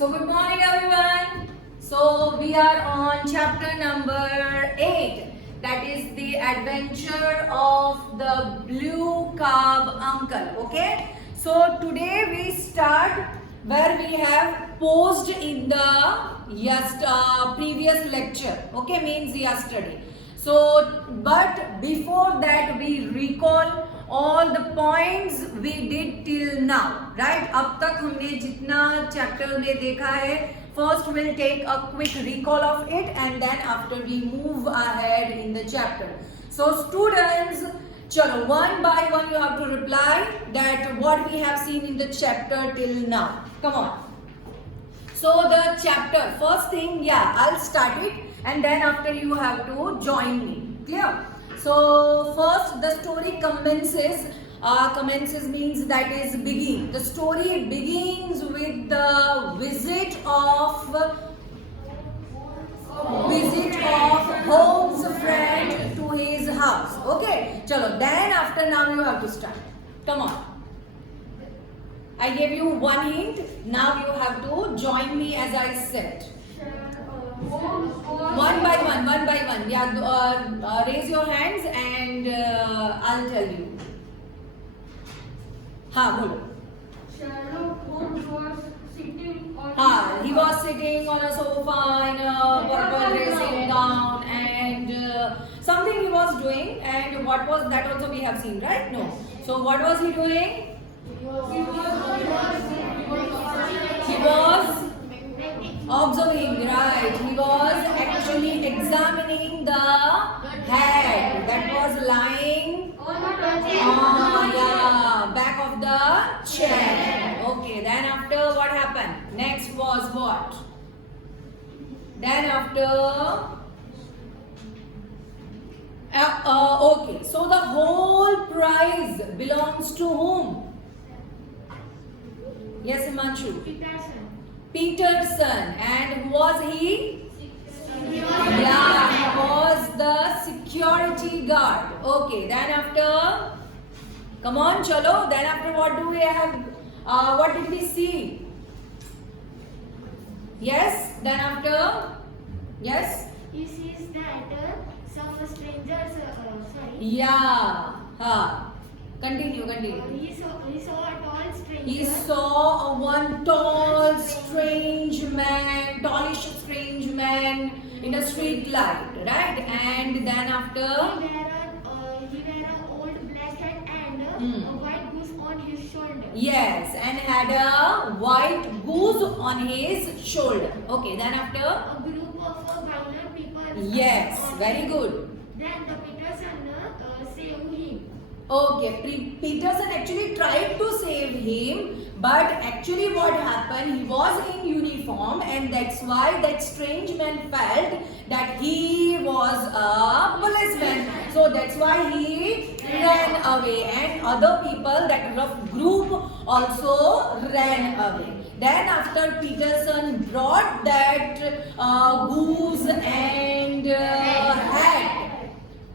So good morning everyone. So we are on chapter number 8, that is the adventure of the blue carb uncle. Okay, so today we start where we have paused in the previous lecture. Okay, means yesterday. So but before that we recall all the points we did till now, right? अब तक हमने जितना chapter में देखा है, first we'll take a quick recall of it and then after we move ahead in the chapter. So students, chalo one by one you have to reply that what we have seen in the chapter till now. Come on. So the chapter, first thing, yeah, I'll start it and then after you have to join me. Clear? So first the story commences. Commences means that is begin. The story begins with the visit of Holmes' friend to his house. Okay, chalo. Then after now you have to start. Come on. I gave you one hint. Now you have to join me as I said. One by one. Yeah, raise your hands and I'll tell you. हाँ बोलो. Sherlock Holmes was sitting on. हाँ, he was sitting on a sofa in a purple dressing gown and something he was doing. And what was that? Also we have seen, right? No. So what was he doing? He was observing, right? He was actually examining the hat that was lying back of the chair. Okay, then after what happened? Next was what? Then after okay, so the whole prize belongs to whom? Yes, Himanshu. Peterson. And who was he? Yeah, he was the security guard. Okay, then after, come on, chalo. Then after what do we have? What did we see? Yes, then after, yes? He sees that some strangers, Yeah, continue. He saw a tall stranger. He saw one tall, strange man, tallish strange man in a street light, right? And then after, He wear an old black hat and a white goose on his shoulder. yes, and had a white goose on his shoulder. Okay, then after, A group of violent people. yes, very good. Then the Peterson saved him. Okay, Peterson actually tried to save him, but actually what happened, he was in uniform and that's why that strange man felt that he was a policeman. So that's why he ran away and other people, that rough group also ran away. Then after Peterson brought that goose and hat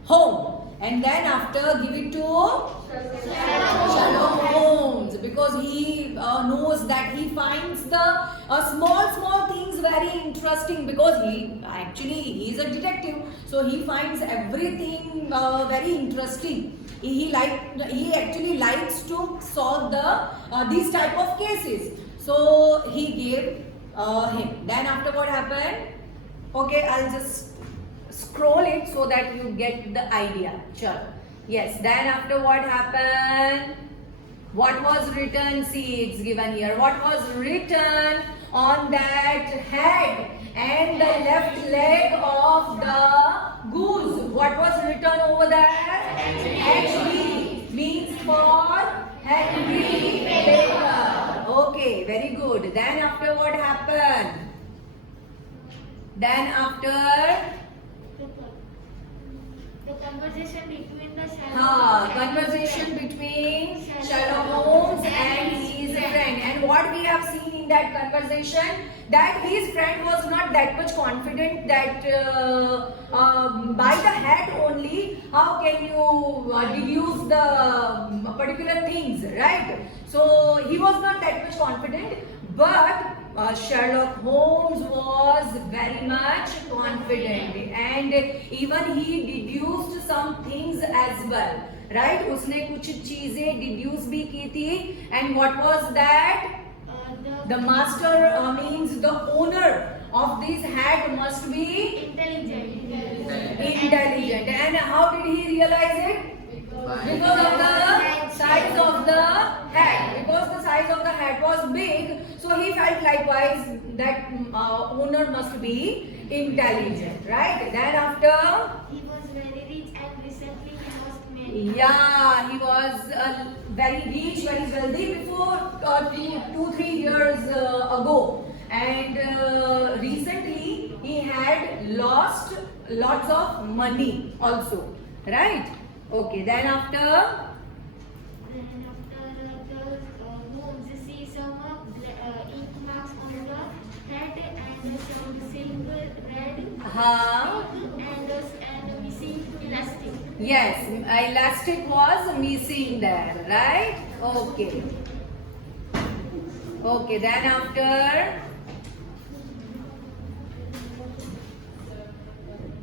home. And then after give it to Sherlock Holmes because he knows that he finds the small things very interesting because he is a detective, so he finds everything very interesting. He actually likes to solve these type of cases. So he gave him. Then after what happened? Okay, I'll just scroll it so that you get the idea. Sure. Yes. Then after what happened? What was written? See, it's given here. What was written on that head and the left leg of the goose? What was written over there? HB means for Henry Baker. Okay, very good. Then after what happened? Then after The conversation between the conversation between Sherlock Holmes and his friend. And what we have seen in that conversation, that his friend was not that much confident that by the hat only, how can you deduce the particular things, right? So he was not that much confident, but Sherlock Holmes was very much confident and even he deduced some things as well, right? उसने कुछ चीजें deduce भी की थी, and what was that? The master means the owner of this hat must be intelligent. And how did he realize it? Because of the size of the hat. Because the size of the hat was big, so he felt likewise that owner must be intelligent, right? Then after, he was very rich and recently he lost many. yeah, he was very rich, very wealthy before 2-3 years ago, and recently he had lost lots of money also, right? Okay, then after, Then after the Holmes see some ink marks on the hat and some silver red and missing elastic. yes, elastic was missing there, right? Okay. Okay, then after,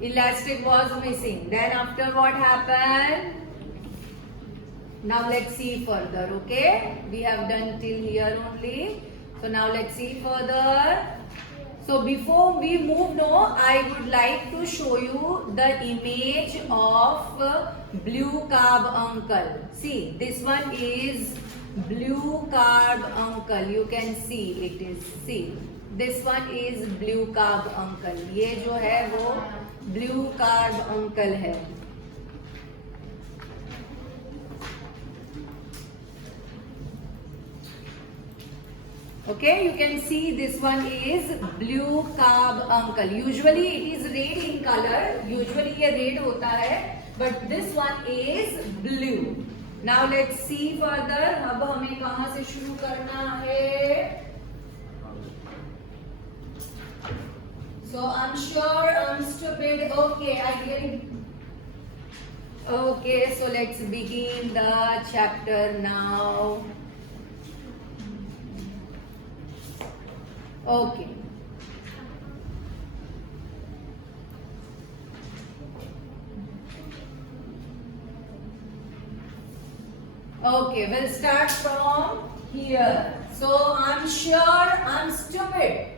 elastic was missing. Then after, what happened? Now let's see further, okay? We have done till here only. So now let's see further. So before we move on, I would like to show you the image of blue carb uncle. See, this one is blue carb uncle. You can see it is. See, this one is blue carb uncle. ये जो है वो blue carb uncle है. Okay, you can see this one is blue carb uncle. Usually it is red in color. Usually ये red होता है, but this one is blue. Now let's see further. अब हमें कहाँ से शुरू करना है? So I'm sure I'm stupid. Okay, I really. Okay, so let's begin the chapter now. Okay. Okay, we'll start from here. So I'm sure I'm stupid,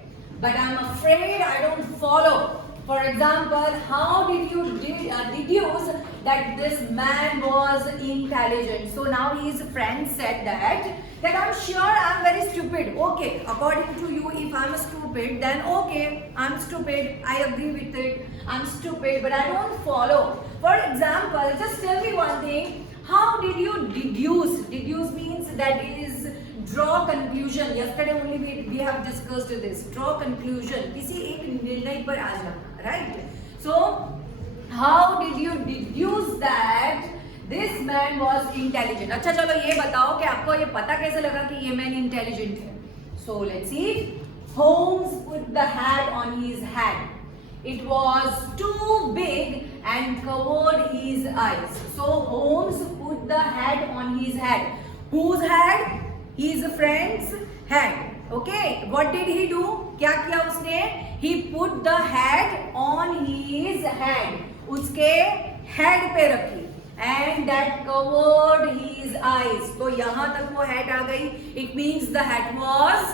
but I'm afraid I don't follow. For example, how did you deduce that this man was intelligent? So now his friend said that I'm sure I'm very stupid. Okay, according to you, if I'm stupid, then okay, I'm stupid. I agree with it. I'm stupid, but I don't follow. For example, just tell me one thing. How did you deduce? Deduce means that it is draw conclusion. Yesterday only we have discussed this. Draw conclusion. किसी एक निर्णय पर आ जाना, right? So how did you deduce that this man was intelligent? अच्छा चलो ये बताओ कि आपको ये पता कैसे लगा कि ये man intelligent है? So let's see. Holmes put the hat on his head. It was too big and covered his eyes. So Holmes put the hat on his head. Whose head? His friend's head. Okay. What did he do? क्या किया उसने? He put the hat on his head. उसके head पे रखी. And that covered his eyes. तो यहाँ तक वो hat आ गई. It means the hat was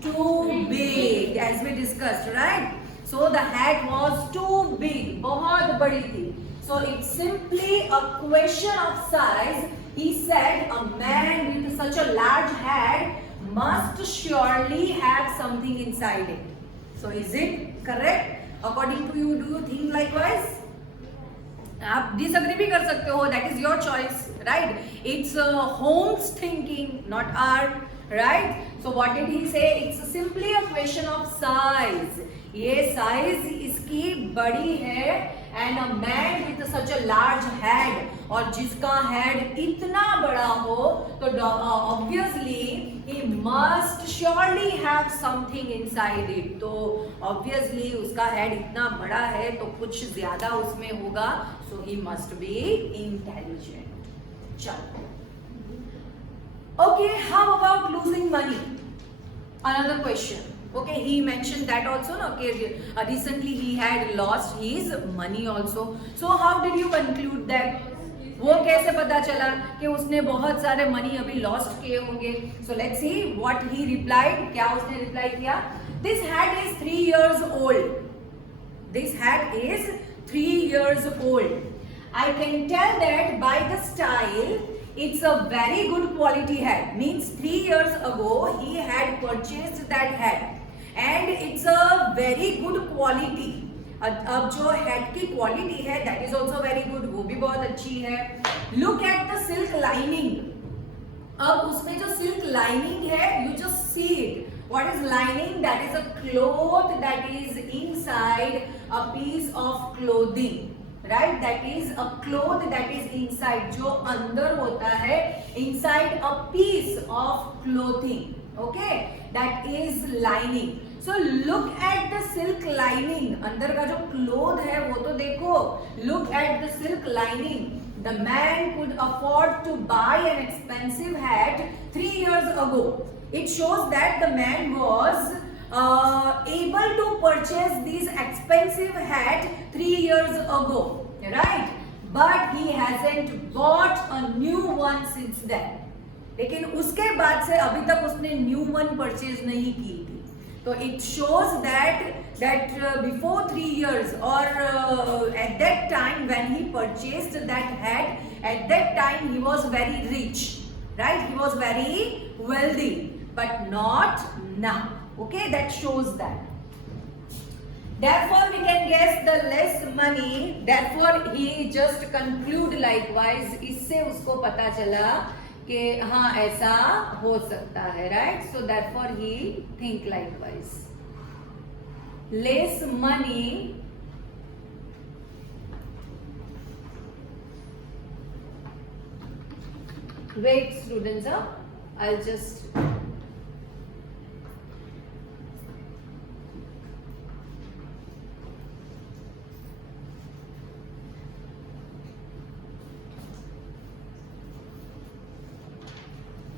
too big, as we discussed, right? So the hat was too big, बहुत बड़ी थी. So it's simply a question of size. He said a man with such a large hat must surely have something inside it. So is it correct? According to you, do you think likewise? आप disagree भी कर सकते हो. That is your choice, right? It's Holmes' thinking, not art, right? So what did he say? It's simply a question of size. ये size इसकी बड़ी है and a man with such a large head, और जिसका head इतना बड़ा हो तो obviously he must surely have something inside it. तो obviously उसका head इतना बड़ा है तो कुछ ज्यादा उसमें होगा. So he must be intelligent. चलो. Okay, how about losing money? Another question. Okay, he mentioned that also, no? Okay, recently he had lost his money also. So how did you conclude that? वो कैसे पता चला कि उसने बहुत सारे money अभी लॉस्ट किए होंगे? So let's see what he replied. क्या उसने रिप्लाई किया? This hat is 3 years old. This hat is 3 years old. I can tell that by the style, it's a very good quality hat. Means 3 years ago he had purchased that hat, and it's a very good quality. अब जो hat की quality है that is also very good, वो भी बहुत अच्छी है. Look at the silk lining. अब उसमें जो सिल्क लाइनिंग है, you just see it. What is lining? That is a cloth that is inside a piece of clothing, right? That is a cloth that is inside, जो अंदर होता है, inside a piece of clothing. Okay, that is lining. So look at the silk lining. अंदर का जो cloth है वो तो देखो. Look at the silk lining. The man could afford to buy an expensive hat 3 years ago. It shows that the man was able to purchase this expensive hat 3 years ago, right? But he hasn't bought a new one since then. लेकिन उसके बाद से अभी तक उसने new one purchase नहीं की थी. तो it shows that before 3 years or at that time when he purchased that hat, at that time he was very rich, right? He was very wealthy, but not now. Okay, that shows that. Therefore we can guess the less money. Therefore he just conclude likewise. इससे उसको पता चला कि हाँ ऐसा हो सकता है, right? So therefore he think likewise. Less money wait students, I'll just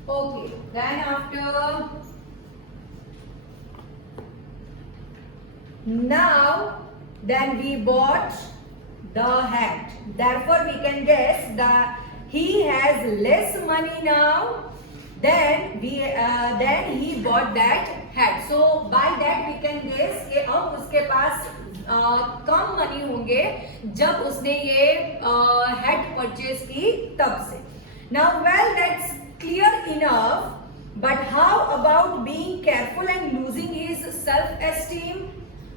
okay, then after now then we bought the hat. Therefore we can guess that he has less money now. Then he bought that hat. So by that we can guess कि अब उसके पास कम money होंगे जब उसने ये hat purchase की तब से. Now well, that's clear enough, but how about being careful and losing his self-esteem?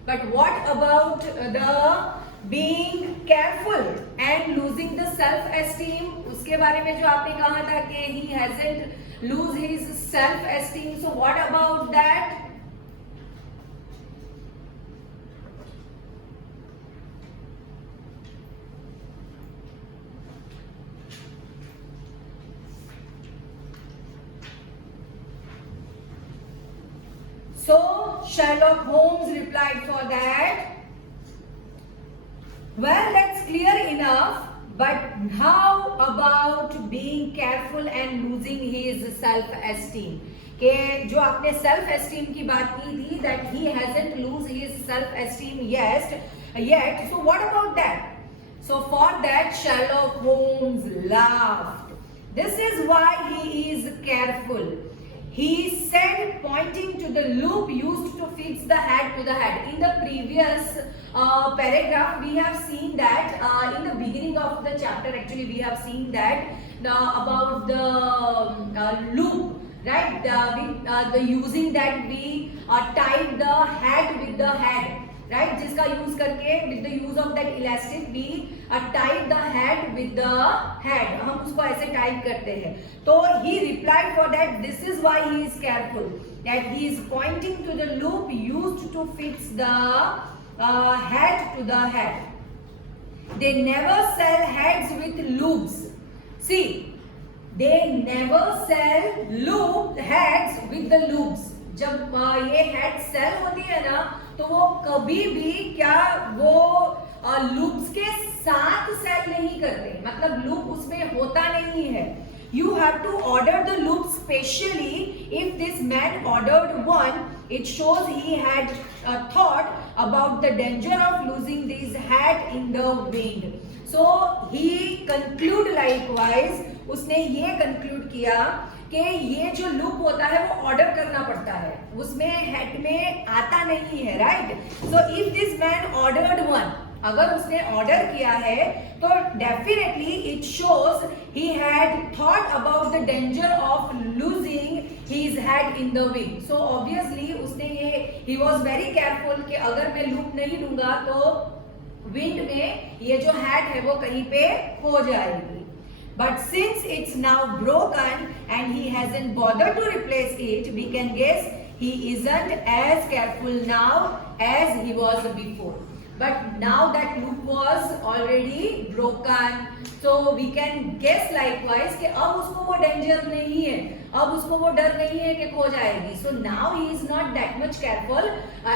But what about the being careful and losing the self-esteem? उसके बारे में जो आपने कहा था कि he hasn't lose his self-esteem. So what about that? So Sherlock Holmes replied for that. Well, that's clear enough, but how about being careful and losing his self-esteem? कि जो आपने self-esteem की बात की थी, that he hasn't lose his self-esteem yet. So what about that? So for that Sherlock Holmes laughed. This is why he is careful. He said, pointing to the loop used to fix the hat to the head. In the previous paragraph, we have seen that in the beginning of the chapter, actually, we have seen that about the loop, right? The using that we tied the hat with the head, right? जिसका use करके with the use of that elastic we tied the hat with the head. हम उसको ऐसे type करते हैं. तो he replied for that. This is why he is careful. That he is pointing to the loop used to fix the hat to the head. They never sell hats with loops. See, they never sell loop hats with the loops. जब ये hat cell होती है ना, तो वो कभी भी क्या वो लूप्स के साथ सेल नहीं करते. मतलब लूप उसमें होता नहीं है. you have to order the loop specially. If this man ordered one, it shows he had thought about the danger of losing this hat in the wind. So he conclude likewise, उसने ये conclude किया कि ये जो loop होता है वो order करना पड़ता है, उसमें हेड में आता नहीं है, right? So if this man ordered one, अगर उसने ऑर्डर किया है तो definitely it shows he had thought about the danger of losing his had in the wind. So obviously उसने ये ही वाज वेरी केयरफुल कि अगर मैं लूप नहीं लूंगा तो विंड में ये जो हैट है वो कहीं पे खो जाएगी. But since it's now broken and he hasn't bothered to replace it, we can guess he isn't as careful now as he was before. But now that loop was already broken, so we can guess likewise कि अब उसको वो danger नहीं है, अब उसको वो डर नहीं है कि खो जाएगी. So now he is not that much careful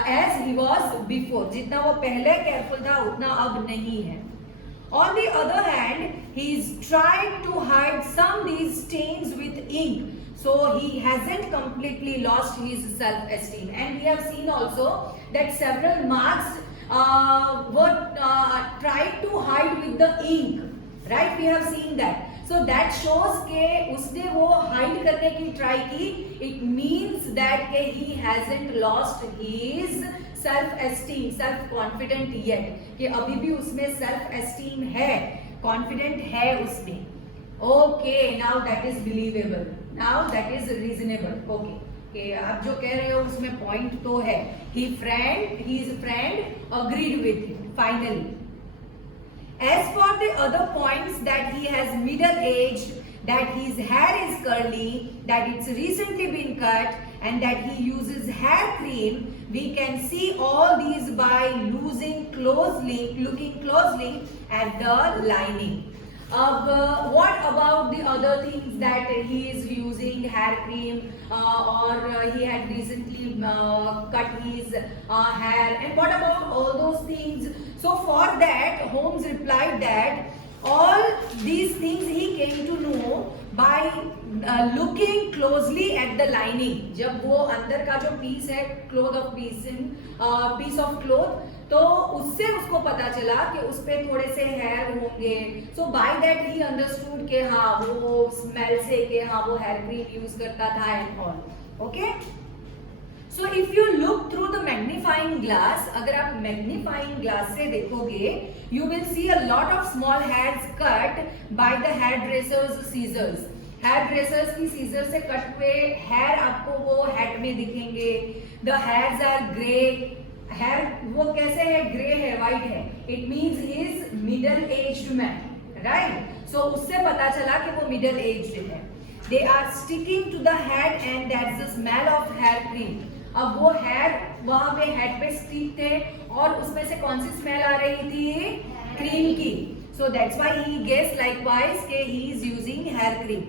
as he was before. जितना वो पहले careful था उतना अब नहीं है. On the other hand, he is trying to hide some these stains with ink, so he hasn't completely lost his self-esteem. And we have seen also that several marks were tried to hide with the ink, right? We have seen that. So that shows कि उसने वो hide करने की try की. It means that कि he hasn't lost his self esteem, self confident yet, कि अभी भी उसमें सेल्फ एस्टीम है, कॉन्फिडेंट है उसमें. Okay, now that is believable, now that is reasonable. Okay, कि आप जो कह रहे हो उसमें पॉइंट तो है. His friend agreed with him finally. As for the other points, that he has middle aged, that his hair is curly, that it's recently been cut, and that he uses hair cream, we can see all these by looking closely at the lining. What about the other things, that he is using hair cream or he had recently cut his hair, and what about all those things? So for that, Holmes replied that all these things he came to know by looking closely at the lining. जब वो अंदर का जो piece है, piece of cloth, तो उससे उसको पता चला कि उस पे थोड़े से हेयर होंगे. सो बाय दैट ही अंडरस्टूड कि हाँ वो स्मेल से कि हाँ वो हेयर क्रीम यूज करता था and all. Okay, so if you look through the magnifying glass, अगर आप मैग्नीफाइंग ग्लास से देखोगे, you will see a lot of small hairs cut by the hair dressers scissors. Hair dressers की scissor से cut हुए hair आपको वो head में दिखेंगे. The hairs are grey. Hair वो कैसे है? ग्रे है, व्हाइट है. It means he is middle aged man, right? So उससे पता चला कि वो मिडल एज्ड है. They are sticking to the head and that's the smell of hair cream. अब वो हेयर वहां पे हेड पे स्टिक थे और उसमें से कौन सी स्मेल आ रही थी? क्रीम की. So that's why he guess likewise कि he is using hair cream.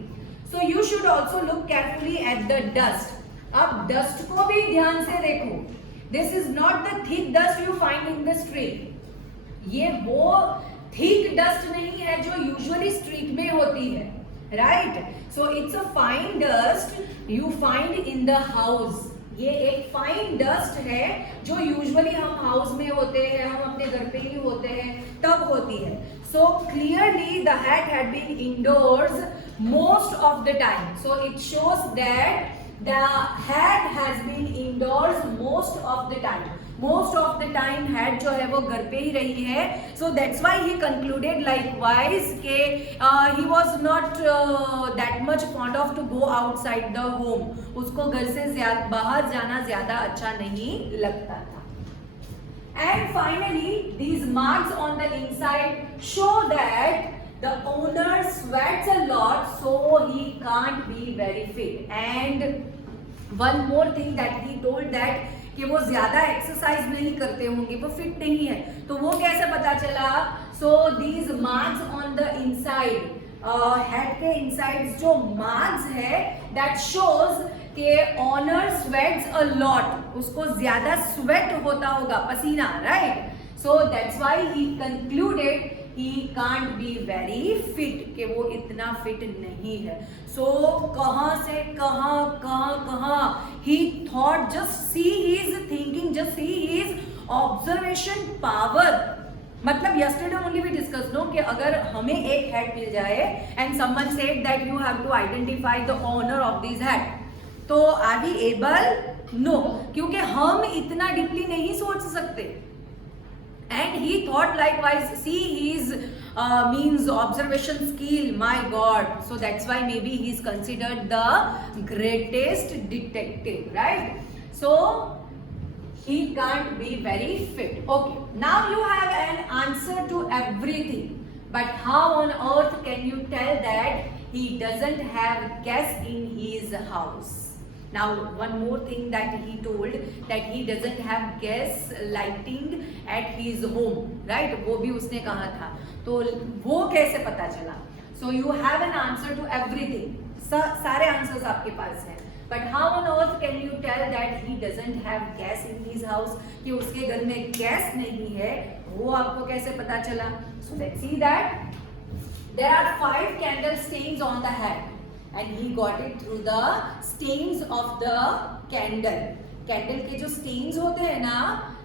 So you should also look carefully at the dust. अब डस्ट को भी ध्यान से देखो. This is not the thick dust you find in the street. ये वो thick dust नहीं है जो यूजुअली स्ट्रीट में होती है, right? So it's a fine dust you find in the house. ये एक फाइन डस्ट है जो यूजुअली हम हाउस में होते हैं, हम अपने घर पे ही होते हैं, तब होती है. So clearly the hat had been indoors most of the time. So it shows that the hat has been indoors most of the time. Most of the time hat जो है वो घर पे ही रही है. So that's why he concluded likewise कि he was not that much fond of to go outside the home. उसको घर से बाहर जाना ज़्यादा अच्छा नहीं लगता था. And finally, these marks on the inside show that the owner sweats a lot, so he can't be very fit. And one more thing that he told that कि वो ज्यादा एक्सरसाइज नहीं करते होंगे, वो फिट नहीं है. तो वो कैसे पता चला? So these marks on the inside, head के इनसाइड जो मार्क्स है, that shows कि ऑनर स्वेट्स अ लॉट. उसको ज्यादा स्वेट होता होगा, पसीना, right? So that's why he concluded he can't be very fit, कि वो इतना फिट नहीं है. So कहाँ से कहाँ he thought, just see his thinking, just see his observation power. मतलब yesterday only we discussed no कि अगर हमें एक hat मिल जाए and someone said that you have to identify the owner of this hat, तो are we able? No, क्योंकि हम इतना डीपली नहीं सोच सकते. And he thought likewise, see his means observation skill, my God. So that's why maybe he is considered the greatest detective, right? So he can't be very fit. Okay, now you have an answer to everything. But how on earth can you tell that he doesn't have gas in his house? Now one more thing that he told, that he doesn't have gas lighting at his home, right? वो भी उसने कहा था. तो वो कैसे पता चला? So you have an answer to everything. सारे answers आपके पास हैं. But how on earth can you tell that he doesn't have gas in his house? कि उसके घर में गैस नहीं है, वो आपको कैसे पता चला? So let's see that there are 5 candle stains on the hat. And he got it through the stains of the candle. Candle के जो stains होते हैं ना,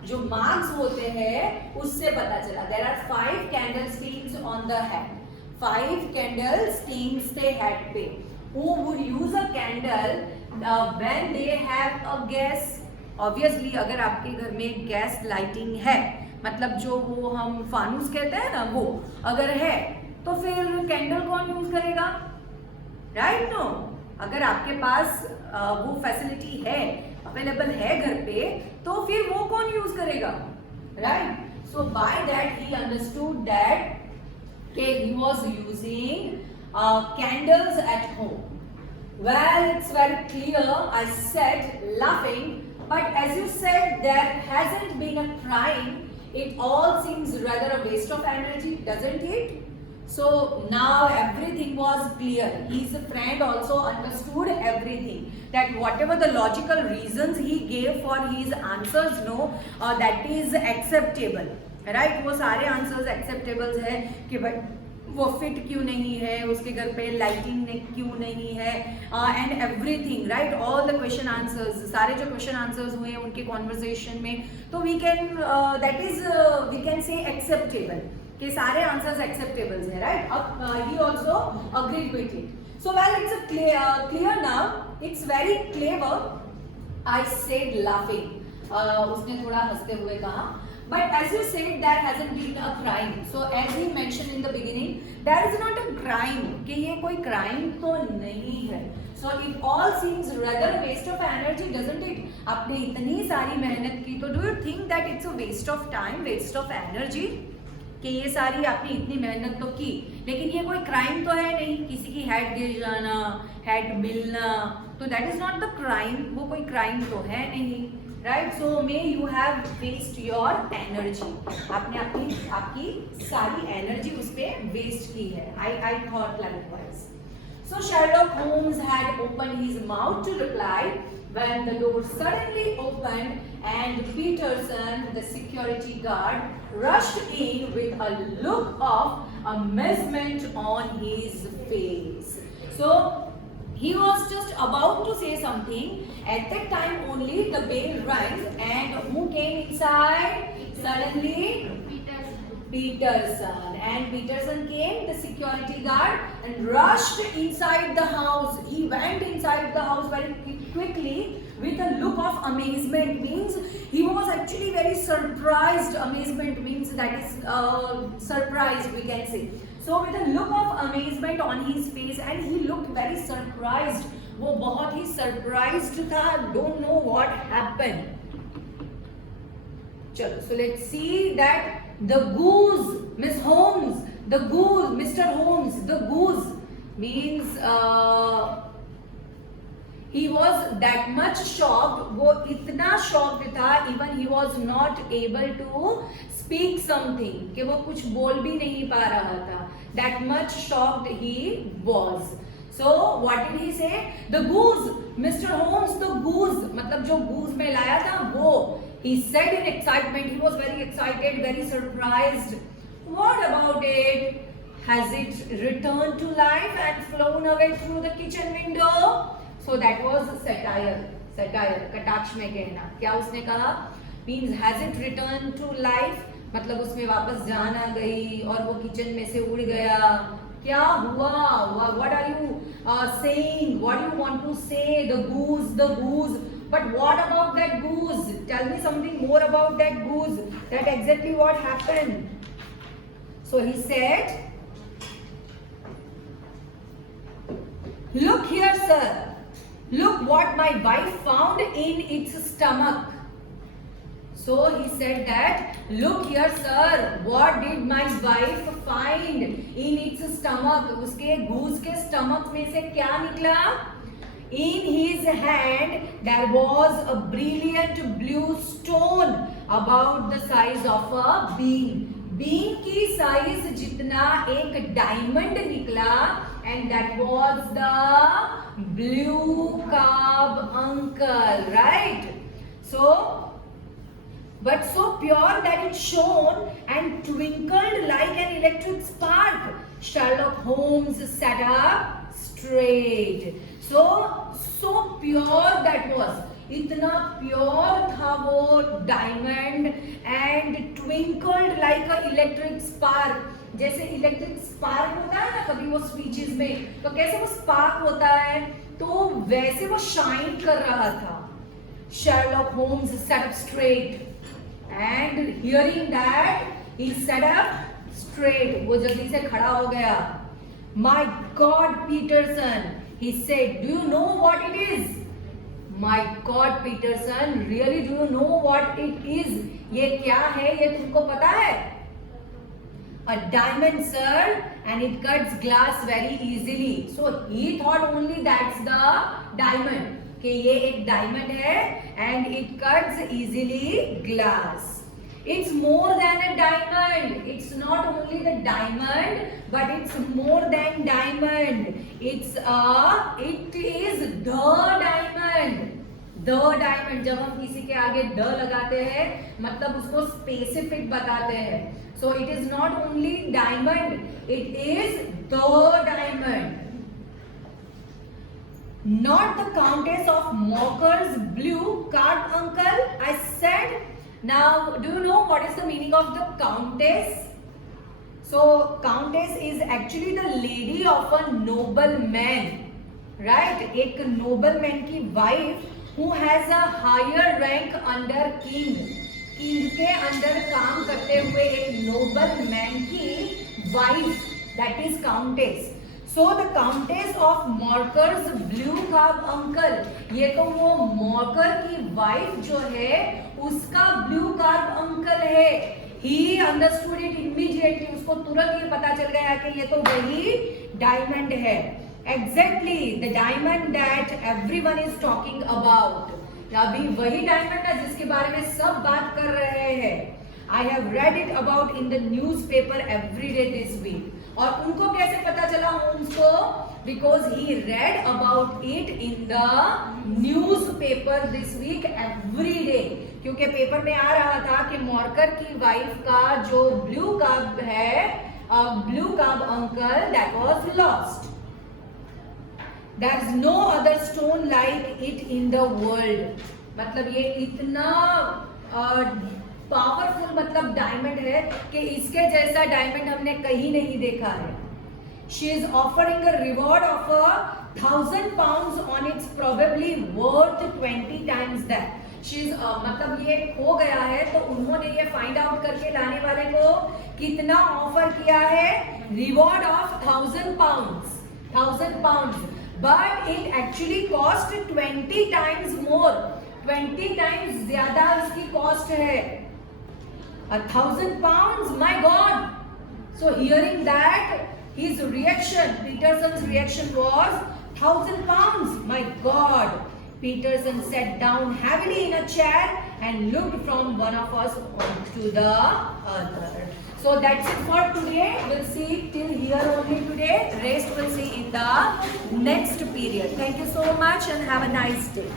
जो marks होते हैं, उससे पता चला. There are 5 candle stains on the hat. 5 candle stains थे hat पे. Who would use a candle when they have a gas? Obviously, अगर आपके घर में gas lighting है, मतलब जो वो हम फानूस कहते हैं ना, वो अगर है, तो फिर candle कौन use करेगा? राइट नो, अगर आपके पास वो फैसिलिटी है, अवेलेबल है घर पे, तो फिर वो कौन यूज करेगा? Right. So by that he understood that कि he was using candles at home. Well, it's very clear, I said laughing, but as you said there hasn't been a crime, it all seems rather a waste of energy, doesn't it? So now everything was clear. His friend also understood everything, that whatever the logical reasons he gave for his answers, no, that is acceptable, right? वो सारे answers acceptables है कि भाई वो fit क्यों नहीं है, उसके घर पे लाइटिंग क्यों नहीं है, and everything, right? All the question answers, सारे जो क्वेश्चन आंसर्स हुए उनके कॉन्वर्सेशन में, तो we can that is we can say acceptable, कि सारे आंसर्स एक्सेप्टेबल्स हैं, राइट? अब he also agreed with it. So well, it's a clear now, it's very clever. I said laughing, उसने थोड़ा हंसते हुए कहा. But as you said, there hasn't been a crime. So as he mentioned in the beginning, there is not a crime. कि ये कोई crime तो नहीं है. So it all seems rather a waste of energy, doesn't it? आपने इतनी सारी मेहनत की, तो do you think that it's a waste of time, waste of energy? कि ये सारी आपने इतनी मेहनत तो की, लेकिन ये कोई क्राइम तो है नहीं. किसी की हेड गिर जाना, हेड मिलना, तो that is not the crime. वो कोई क्राइम तो है नहीं, right? So may you have waste your energy. आपने आपकी सारी एनर्जी उस पर वेस्ट की है. I thought likewise. So Sherlock Holmes had opened his mouth to reply when the door suddenly opened and Peterson, the security guard, rushed in with a look of amazement on his face. So he was just about to say something. At that time only the bell rang, and who came inside? Suddenly Peterson. And Peterson came, the security guard, and rushed inside the house. He went inside the house very quickly with a look of amazement. Means he was actually very surprised. Amazement means that is surprised, we can say. So with a look of amazement on his face, and he looked very surprised. वो बहुत ही surprised था. Don't know what happened. चलो, so let's see that the goose, Miss Holmes, the goose, Mr. Holmes, the goose means he was that much shocked. वो इतना shocked था, even he was not able to speak something, कि वो कुछ बोल भी नहीं पा रहा था. That much shocked he was. So what did he say? The goose, Mr. Holmes, the goose, मतलब जो goose में लाया था वो. He said in excitement, he was very excited, very surprised. What about it? Has it returned to life and flown away through the kitchen window? So that was satire. Satire, कटाक्ष में कहना. क्या उसने कहा? Means has it returned to life? मतलब उसमें वापस जान आ गई और वो किचन में से उड़ गया. क्या हुआ? What are you saying? What do you want to say? The goose, the goose. But what about that goose? Tell me something more about that goose. That exactly what happened. So he said, "Look here, sir. Look what my wife found in its stomach." So he said that, "Look here, sir. What did my wife find in its stomach?" उसके goose के stomach में से क्या निकला? In his hand there was a brilliant blue stone about the size of a bean. Bean की size जितना एक diamond निकला, and that was the blue carb uncle, right? But so pure that it shone and twinkled like an electric spark. Sherlock Holmes sat up straight. So pure that was. इतना pure था वो diamond and twinkled like a electric spark. जैसे electric spark होता है ना कभी वो speeches में, तो कैसे वो स्पार्क होता है, तो वैसे वो शाइन कर रहा था. Sherlock Holmes sat up straight and hearing that he sat up straight. वो जल्दी से खड़ा हो गया. My God, Peterson, he said, "Do you know what it is?" My God, Peterson, really do you know what it is? ये क्या है? ये तुमको पता है? A diamond, sir, and it cuts glass very easily. So he thought only that's the diamond. कि ये एक diamond है and it cuts easily glass. It's more than a diamond. It's not only the diamond, but it's more than diamond. It is the diamond. The diamond. जब हम किसी के आगे the लगाते हैं मतलब उसको स्पेसिफिक बताते हैं. So it is not only diamond, it is the diamond. Not the Countess of Mockers blue carbuncle, I said. Now, do you know what is the meaning of the countess? So, countess is actually the lady of a nobleman, right? एक nobleman की wife who has a higher rank under king. King के अंदर काम करते हुए एक nobleman की wife, that is countess. So the Countess of Morker's blue carbuncle, ये तो वो मॉर्कर की वाइफ जो है उसका ब्लू कार्बंकल है. He understood it immediately. उसको तुरंत ये पता चल गया कि ये तो वही डायमंड है. Exactly the diamond that everyone is talking about. अभी वही डायमंड है जिसके बारे में सब बात कर रहे हैं. I have read it about in the newspaper every day this week. और उनको कैसे पता चला होम्स को? Because he read about it in the newspaper this week every day. क्योंकि पेपर में आ रहा था कि मॉर्कर की वाइफ का जो ब्लू कार्ब है, blue carb uncle, that was lost. There is no other stone like it in the world. मतलब ये इतना पावरफुल मतलब डायमंड है कि इसके जैसा डायमंड हमने कहीं नहीं देखा है. She is offering a reward of 1,000 pounds on its probably worth 20 times that. She is मतलब ये खो गया है तो उन्होंने ये फाइंड आउट करके लाने वाले को कितना ऑफर किया है? Reward of 1,000 pounds. 1,000 pounds. But it actually cost 20 times more. 20 times ज्यादा इसकी कॉस्ट है. 1,000 pounds, my God! So hearing that, his reaction, Peterson's reaction was 1,000 pounds, my God! Peterson sat down heavily in a chair and looked from one of us to the other. So that's it for today. We'll see till here only today. Rest we'll see in the next period. Thank you so much and have a nice day.